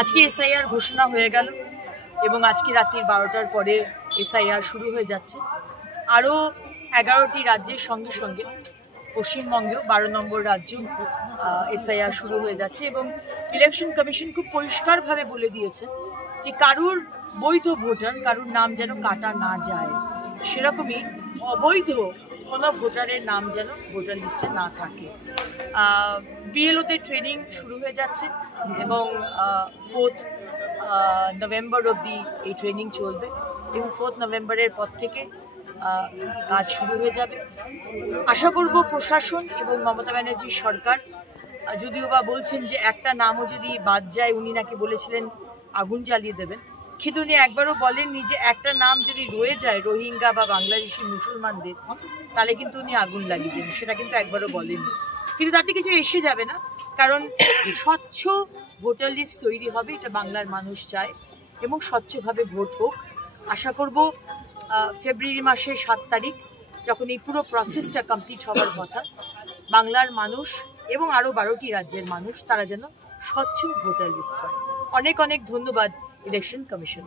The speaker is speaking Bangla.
আজকে এসআইআর ঘোষণা হয়ে গেল এবং আজকে রাত্রি 12টার পরে এসআইআর শুরু হয়ে যাচ্ছে। আরও 11টি রাজ্যের সঙ্গে সঙ্গে পশ্চিমবঙ্গেও 12 নম্বর রাজ্য এসআইআর শুরু হয়ে যাচ্ছে এবং ইলেকশন কমিশন খুব পরিষ্কারভাবে বলে দিয়েছে যে কারুর বৈধ ভোটার কারুর নাম যেন কাটা না যায়, সেরকমই অবৈধ কোনো ভোটারের নাম যেন ভোটার লিস্টে না থাকে। বিএলওতে ট্রেনিং শুরু হয়ে যাচ্ছে এবং 4 নভেম্বর অবধি এই ট্রেনিং চলবে এবং 4 নভেম্বরের পর থেকে কাজ শুরু হয়ে যাবে। আশা করব প্রশাসন এবং মমতা ব্যানার্জির সরকার, যদিও বা বলছেন যে একটা নামও যদি বাদ যায়, উনি নাকি বলেছিলেন আগুন জ্বালিয়ে দেবেন, কিন্তু উনি একবারও বলেননি যে একটা নাম যদি রয়ে যায় রোহিঙ্গা বা বাংলাদেশি মুসলমানদের, তাহলে কিন্তু উনি আগুন লাগিয়ে দেবেন, সেটা কিন্তু একবারও বলেননি। কিন্তু তাতে কিছু এসে যাবে না, কারণ স্বচ্ছ ভোটার লিস্ট তৈরি হবে, এটা বাংলার মানুষ চায় এবং স্বচ্ছভাবে ভোট হোক। আশা করব ফেব্রুয়ারি মাসের 7 তারিখ যখন এই পুরো প্রসেসটা কমপ্লিট হওয়ার কথা, বাংলার মানুষ এবং আরও 12টি রাজ্যের মানুষ তারা যেন স্বচ্ছ ভোটার লিস্ট পায়। অনেক অনেক ধন্যবাদ ইলেকশন কমিশন।